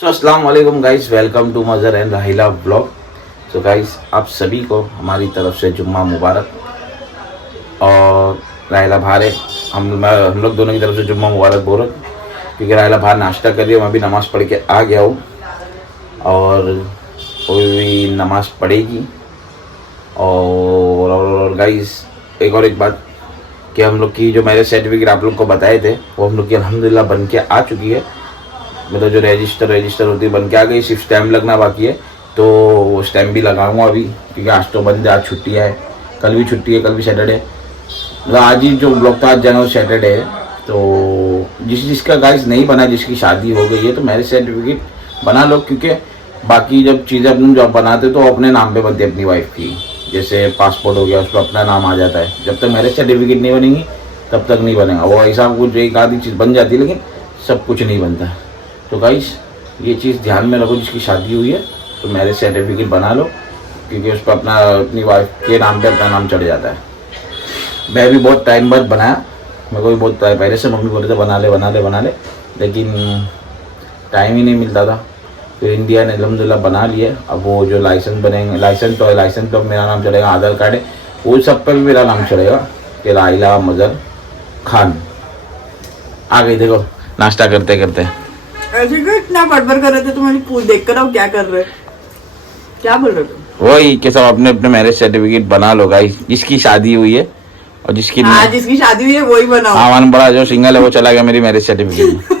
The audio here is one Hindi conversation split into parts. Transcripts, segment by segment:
सो अस्सलाम वालेकुम guys, welcome to Mazhar and Rahila blog. So guys, आप सभी को हमारी तरफ से जुम्मा मुबारक। और राहिला बाहर है, हम लोग दोनों की तरफ से जुम्मा मुबारक बोल रहे, क्योंकि राहिला बाहर नाश्ता कर रही है। मैं भी नमाज़ पढ़ के आ गया हूँ और वो भी नमाज़ पढ़ेगी। और गाइस एक बात कि हम लोग की जो मेरे सर्टिफिकेट आप लोग को बताए थे वो हम लोग की अल्हम्दुलिल्लाह बन के आ चुकी है। मतलब जो रजिस्टर होती है बन के आ गई, सिर्फ स्टैम्प लगना बाकी है। तो वो स्टैम्प भी लगाऊंगा अभी, क्योंकि आज तो बंद है, आज छुट्टी है, कल भी छुट्टी है, कल भी सैटरडे। मतलब आज ही जो ब्लॉग था आज जाना वो सैटरडे है। तो जिसका गाइस नहीं बना, जिसकी शादी हो गई है, तो मैरिज सर्टिफिकेट बना लो, क्योंकि बाकी जब चीज़ें अपन जब बनाते तो अपने नाम पे बनती है अपनी वाइफ की। जैसे पासपोर्ट हो गया, उस पर अपना नाम आ जाता है। जब तक मैरिज सर्टिफिकेट नहीं बनेगी तब तक नहीं बनेगा। वो ऐसा कुछ एक आधी चीज़ बन जाती है, लेकिन सब कुछ नहीं बनता। तो गाइस ये चीज़ ध्यान में रखो, जिसकी शादी हुई है तो मैरिज सर्टिफिकेट बना लो, क्योंकि उस पर अपनी वाइफ के नाम पे अपना नाम चढ़ जाता है। मैं भी बहुत टाइम बाद बनाया, मेरे को भी बहुत पहले से मम्मी बोलते थे बना ले, लेकिन टाइम ही नहीं मिलता था। फिर इंडिया ने अल्हम्दुलिल्लाह बना लिए। अब वो जो लाइसेंस बनेंगे, लाइसेंस तो मेरा नाम चलेगा, आधार कार्ड है वो सब पर भी मेरा नाम चलेगा कि राहिला मज़र खान। आ गई देखो नाश्ता करते करते। ऐसे क्यों इतना बड़बड़ कर रहे थे? तुम्हारी देख कर आओ क्या कर रहे, क्या बोल रहे थे? वही कि सब अपने अपने मैरिज सर्टिफिकेट बना लो गाइस, जिसकी शादी हुई है और जिसकी जिसकी शादी हुई है वही बनाओ। हाँ, बड़ा जो सिंगल है वो चला गया मेरी मैरिज सर्टिफिकेट।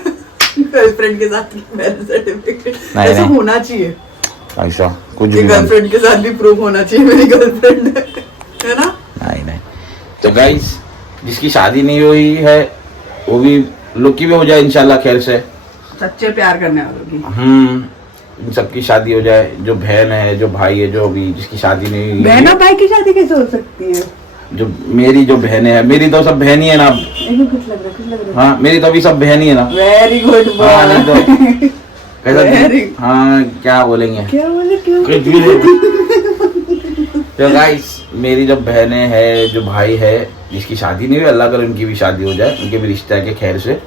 गर्लफ्रेंड के साथ मैरिज सर्टिफिकेट नहीं, ऐसा होना चाहिए। ऐसा कुछ भी गर्लफ्रेंड के साथ भी प्रूफ होना चाहिए मेरी गर्लफ्रेंड है ना। नहीं। तो गाइस जिसकी शादी नहीं हुई है वो भी लोग की भी हो जाए इंशाल्लाह खैर से, सच्चे प्यार करने वालों की। सबकी शादी हो जाए। जो बहन है, जो भाई है, जो भी जिसकी शादी नहीं हुई, बहन और भाई की शादी कैसे हो सकती है? जो मेरी जो बहनें हैं, मेरी तो सब बहन ही है ना। कुछ लग रहा हाँ, मेरी तो अभी सब बहन ही है ना। वेरी गुड हाँ, तो कैसा हाँ क्या बोलेंगे, तो गाइस मेरी जो बहनें हैं, जो भाई है, जिसकी शादी नहीं हुई, अल्लाह करे उनकी भी शादी हो जाए, उनके भी रिश्ते के खैर से।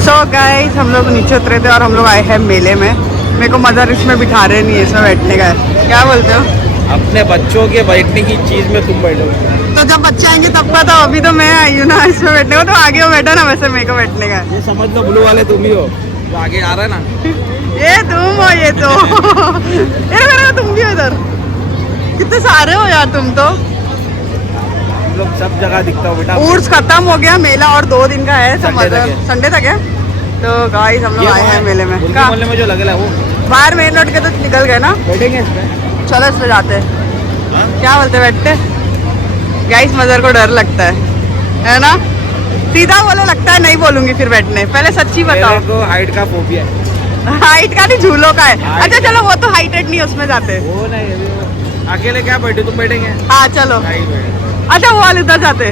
सो गाइस हम लोग नीचे उतरे थे और हम लोग आए हैं मेले में। मेरे को मज़ा इसमें बिठा रहे नहीं है, इसमें बैठने का है। क्या बोलते हो? अपने बच्चों के बैठने की चीज में तुम बैठोगे तो जब बच्चे आएंगे तब का, तो अभी तो मैं आई हूँ ना इसमें बैठने को, तो आगे वो बैठा ना, वैसे मेरे को बैठने का है। ये समझ लो ब्लू वाले तुम ही हो जो आगे आ रहा है ना। ये तुम हो, ये तो ये तुम भी हो इधर। कितने सारे हो यार तुम तो। हम लोग सब जगह दिखता हो बेटा। उर्स खत्म हो गया, मेला और 2 दिन का है, संडे तक है। तो गाइस हम लोग आए हैं मेले में। मोहल्ले में जो लगेगा वो बाहर मेन रोड के तो निकल गए ना, बैठेंगे इसमें। चलो इस पे जाते हैं। क्या बोलते बैठते? गाइस मज़र को डर लगता है ना? सीधा बोलो, लगता है नहीं बोलूंगी फिर बैठने। पहले सच्ची बताओ। मेरे को हाइट का फोबिया है। हाइट का नहीं, झूलों का है। अच्छा चलो, वो तो हाइटेड नहीं, उसमें जाते। वो नहीं, अकेले क्या बैठे, तुम बैठेंगे। हाँ चलो। अच्छा वो वाले उधर जाते,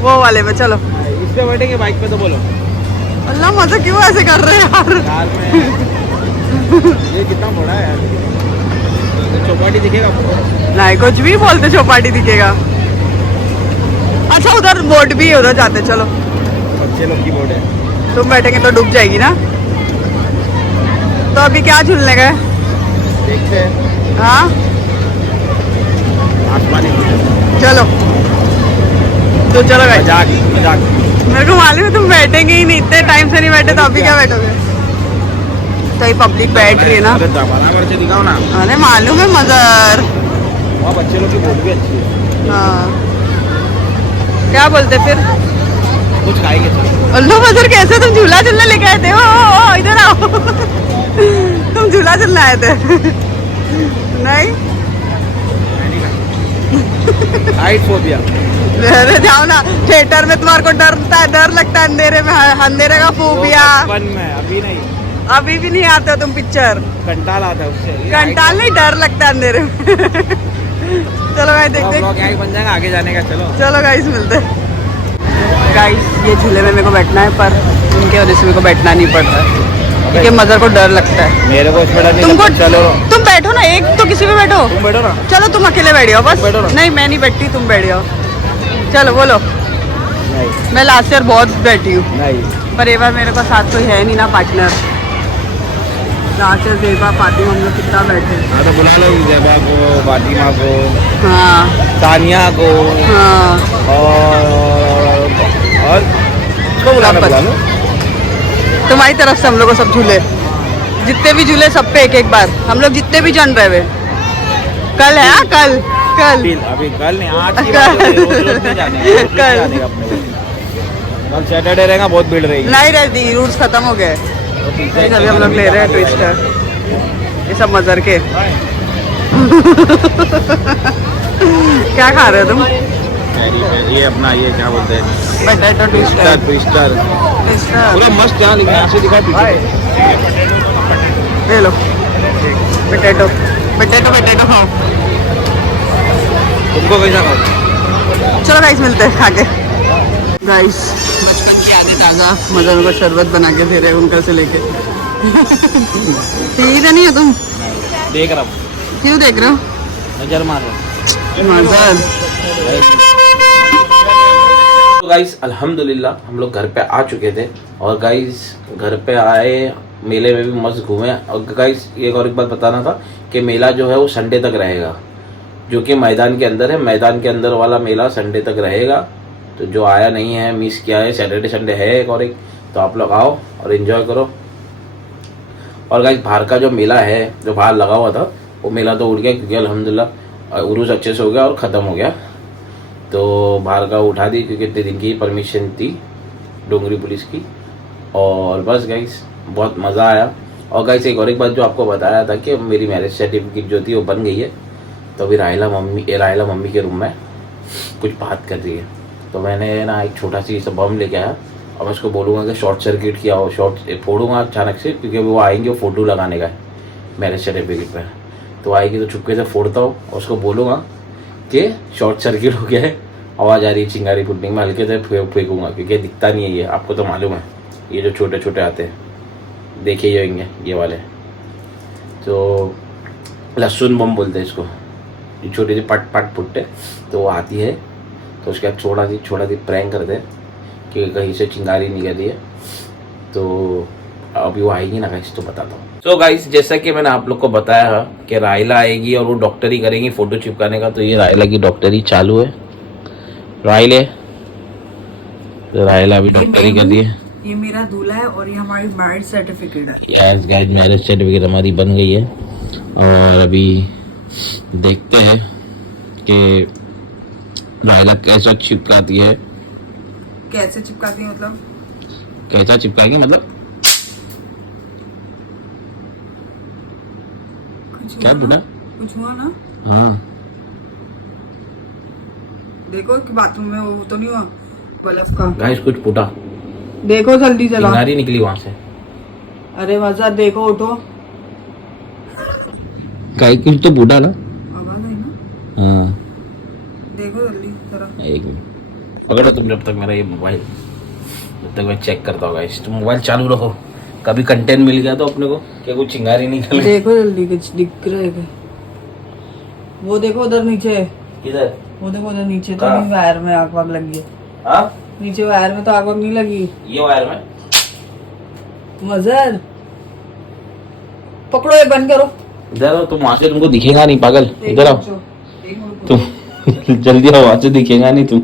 वो वाले में चलो। इस पे बैठेंगे, बाइक पे तो बोलो। अल्लाह मज़ा क्यों ऐसे कर रहे हैं यार? कार में ये कितना बड़ा है यार, चौपाटी दिखेगा नहीं, कुछ भी बोलते चौपाटी दिखेगा। अच्छा उधर बोट भी है, उधर जाते चलो। बच्चे लोग की बोट है। तुम बैठेंगे तो डूब जाएगी ना। तो अभी क्या झूलने गए? देखते हैं। हाँ आसमानी चलो, तो चलो भाई। मजाक। मेरे को मालूम है तुम बैठेंगे ही नहीं, इतने टाइम से नहीं बैठे, तो अभी क्या बैठोगे? तो ये पब्लिक बैठ रही है ना। अरे दिखाओ ना। अरे मालूम है मज़र। वहाँ बच्चे लोग की बोट भी अच्छी है। हाँ क्या बोलते फिर? कुछ खाएंगे अल्लाह मज़र कैसे तुम झूला झूलने लेके आए थे? ओ इधर आओ। तुम झूला झूलने आए थे? नहीं हाइट फोबिया। अरे जाओ ना, थिएटर में तुम्हारे को डर लगता है अंधेरे में, अंधेरे का फोबिया। बचपन में, अभी नहीं। अभी भी नहीं आते हो तुम पिक्चर? कंटाल आता है उससे। कंटाल नहीं, डर लगता है अंधेरे में। चलो भाई देखते बन जाएगा आगे जाने का। चलो गाइस मिलते गाइस। ये झूले में मेरे को बैठना है, पर उनके वजह से मेरे को बैठना नहीं पड़ता है, क्योंकि मज़र को डर लगता है। मेरे को इसमें डर नहीं तुमको लगता। चलो तुम बैठो ना, एक तो किसी पे बैठो। तुम बैठो ना। चलो तुम अकेले बैठ जाओ बस। बैठो ना। नहीं मैं नहीं बैठती, तुम बैठ जाओ। चलो बोलो। नहीं मैं लास्ट ईयर बहुत बैठी हूँ, नहीं। पर एक बार मेरे को साथ कोई है नहीं ना पार्टनर। राशा जेबा फातिमा हम लोग कितना बैठे। हाँ तो बुला लो जैबा को, फातिमा को, हाँ तानिया को हाँ और इसको बुला लो। तुम्हारी तरफ से हम लोग को सब झूले, जितने भी झूले सब पे एक एक बार, हम लोग जितने भी जन रहे हुए। कल है कल कल अभी कल नहीं, आज की बात है, रोज नहीं जाने का, रोज कल। जाने का अपने को। कल सैटरडे रहेगा, बहुत भीड़ रहेगी। नहीं रहती, रूल्स खत्म हो गए। अभी हम लोग ले रहे हैं ट्विस्टर, ये सब मजर के। क्या खा रहे हो तुम? ये अपना ये क्या बोलते हैं, पोटैटो ट्विस्टर। ट्विस्टर ट्विस्टर पूरा मस्त। यहाँ लिखा, यहाँ से दिखा पीछे। ले लो पोटैटो पोटैटो पोटैटो खाओ। तुमको कैसा खाओ? चलो गाइस मिलते हैं खा के। गाइस बचपन की यादें ताज़ा, मदर को शरबत बना के दे रहे हैं उनका से लेके। ठीक है नहीं है तुम? देख रहा हूँ, क्यों देख रहे हो? नजर मार रहा हूँ। मदर तो गाइस अल्हम्दुलिल्लाह हम लोग घर पे आ चुके थे, और गाइस घर पे आए, मेले में भी मस्त घूमे। और गाइस एक और एक बात बताना था कि मेला जो है वो संडे तक रहेगा, जो कि मैदान के अंदर है। मैदान के अंदर वाला मेला संडे तक रहेगा। तो जो आया नहीं है, मिस किया है, सैटरडे संडे है एक और एक, तो आप लोग आओ और एंजॉय करो। और गाइस बाहर का जो मेला है, जो बाहर लगा हुआ था, वो मेला तो उड़ गया, क्योंकि अल्हम्दुलिल्लाह उरूस अच्छे से हो गया और ख़त्म हो गया। तो बाहर का उठा दी, क्योंकि इतने दिन की परमिशन थी डोंगरी पुलिस की। और बस गाइस बहुत मज़ा आया। और गाइस एक और एक बात जो आपको बताया था कि मेरी मैरिज सर्टिफिकेट जो थी वो बन गई है। तो अभी राहिला मम्मी के रूम में कुछ बात कर रही है। तो मैंने ना एक छोटा सी सा बम लेके आया, और मैं उसको बोलूँगा कि शॉर्ट सर्किट किया हो, शॉर्ट फोड़ूंगा अचानक से, क्योंकि वो आएंगे, वो फ़ोटो लगाने का है मैरिज सर्टिफिकेट पर। तो आएगी तो चुपके से फोड़ता हूँ और उसको बोलूँगा कि शॉर्ट सर्किट हो गया है, आवाज़ आ रही है चिंगारी फूटने में, हल्के से फेंकूँगा, क्योंकि दिखता नहीं है ये, आपको तो मालूम है, ये जो छोटे छोटे आते हैं देखे ही होंगे ये वाले। तो लहसुन बम बोलते हैं इसको, ये छोटे से पट पट फुटते। तो वो आती है, तो उसके बाद छोटा सी प्रैंक करते हैं कि कहीं से चिंगारी निकली है। तो अभी वो आएगी ना गाइस, तो बताता हूँ। सो गाइस जैसा कि मैंने आप लोग को बताया कि रायला आएगी और वो डॉक्टरी करेंगी फोटो चिपकाने का। तो ये रायला की डॉक्टरी चालू है। रायला अभी डॉक्टरी कर दी है। ये मेरा दूल्हा है और ये हमारी मैरिज सर्टिफिकेट है। यस गाइस मैरिज सर्टिफिकेट हमारी बन गई है, और अभी देखते हैं कि रायला कैसा चिपकाती है। कैसे चिपकाती है मतलब? कैसा चिपकाएगी मतलब क्या बेटा? कुछ हुआ ना? हाँ देखो कि बाथरूम में वो तो नहीं हुआ बल्ब का। गाइस कुछ फूटा, देखो जल्दी चला। चिंगारी निकली वहां से। अरे मजा देखो, उठो। गाइस कुछ तो फूटा ना। आवाज आई ना? हाँ देखो जल्दी जरा। एक मिनट पकड़ो तुम जब तक मेरा ये मोबाइल, जब तक मैं चेक करता हूँ गाइस। तुम मोबाइल चालू रखो, कभी कंटेंट मिल गया तो अपने को क्या कुछ चिंगारी निकल गई। देखो जल्दी कुछ दिख रहा है क्या? वो देखो उधर नीचे, किधर? वो देखो उधर नीचे। तो कहाँ? नहीं, वायर में आग वाग लगी है। हाँ नीचे वायर में तो आग वाग नहीं लगी। ये वायर में मजर पकड़ो, ये बंद करो। इधर आओ, तुम वहां से तुमको दिखेगा नहीं पागल, इधर आओ एक मिनट। तुम जल्दी आओ, वहां से दिखेगा नहीं तुम,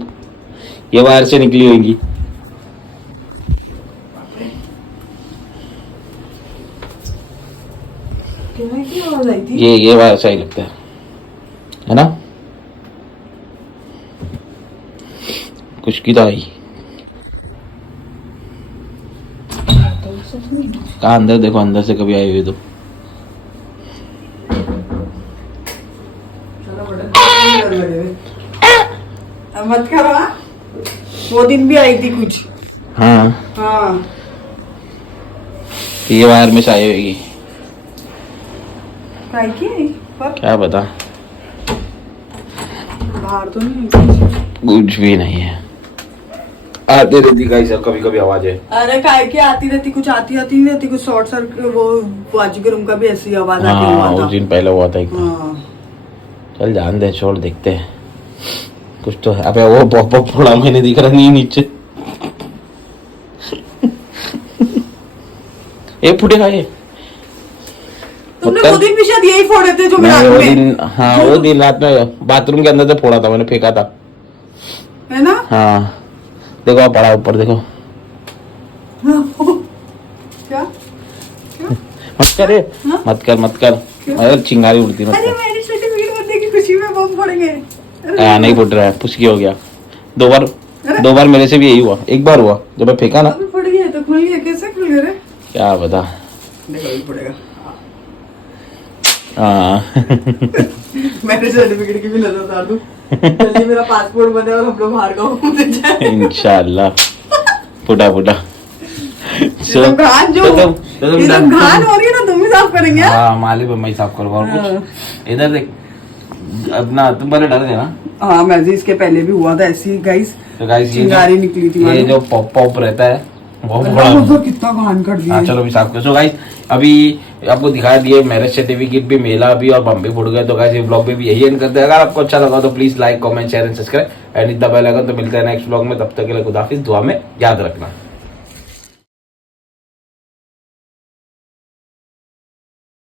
ये वायर से निकली होगी। की आवाज आई थी? ये वायर सही लगता है ना? कुछ की तो आई कहा, अंदर देखो, अंदर से कभी आई हुई तो। अब मत करो। हाँ? वो दिन भी आई थी कुछ। हाँ हाँ तो ये वायर में से आई होगी, काय की आई? पर क्या पता, बाहर तो नहीं है। कुछ भी नहीं है। आते रहती गाइस, कभी कभी आवाज है। अरे काय की आती रहती, कुछ आती नहीं रहती, कुछ शॉर्ट सर्किट। वो बाजू के रूम का भी ऐसी आवाज आती हाँ हुआ था। उस दिन पहले हुआ था एक। हाँ। चल जान दे, छोड़, देखते हैं कुछ तो है। अबे वो पॉपअप थोड़ा मैंने दिख रहा नहीं नीचे। ये फुटेगा ये। तुमने वो दिन भी शायद यही फोड़े थे जो मैं नहीं, वो रात में, दिन, हाँ वो दिन रात में बाथरूम के अंदर से फोड़ा था मैंने, फेंका था। है ना? हाँ देखो आप पड़ा ऊपर देखो। क्या? मत कर रे, मत कर मत कर, अरे चिंगारी उड़ती मत अरे कर। मैंने सर्टिफिकेट बनने की खुशी में बम फोड़ेंगे। नहीं फुट रहा है, पुष्की हो गया। दो बार मेरे से भी यही हुआ, एक बार हुआ जब मैं फेंका ना। अभी फट गया तो खुल गया, कैसे खुल गया रे? क्या बता। देखो अभी फटेगा। हाँ मैंने सर्टिफिकेट की भी नजर उतार दूं, जल्दी मेरा पासपोर्ट बने और हम लोग बाहर गाँव घूमने जाए। इंशाल्लाह फुटा फुटा। ये तो घान जो, ये तो घान हो रही है ना, तुम ही साफ करेंगे? हाँ माली मैं साफ करूँगा और कुछ। इधर देख अपना, तुम पहले डर गए ना? हाँ मैं इसके पहले भी हुआ था ऐसी गाइस, तो गाइस चिंगारी निकली थी। ये जो पॉप पॉप रहता है वो अल्लाह, वो तो कितना घान कर दिया। हाँ चलो अभी साफ करो। सो गाइस अभी आपको दिखा दिए मैरिज सर्टिफिकेट भी, मेला भी और बम भी फुट गए। तो गाइस ये ब्लॉग में भी यही एंड करते हैं। अगर आपको अच्छा लगा तो please like comment share and subscribe and hit the bell icon. तो मिलते हैं नेक्स्ट ब्लॉग में, तब तक के लिए खुदा हाफिज़। दुआ में याद रखना।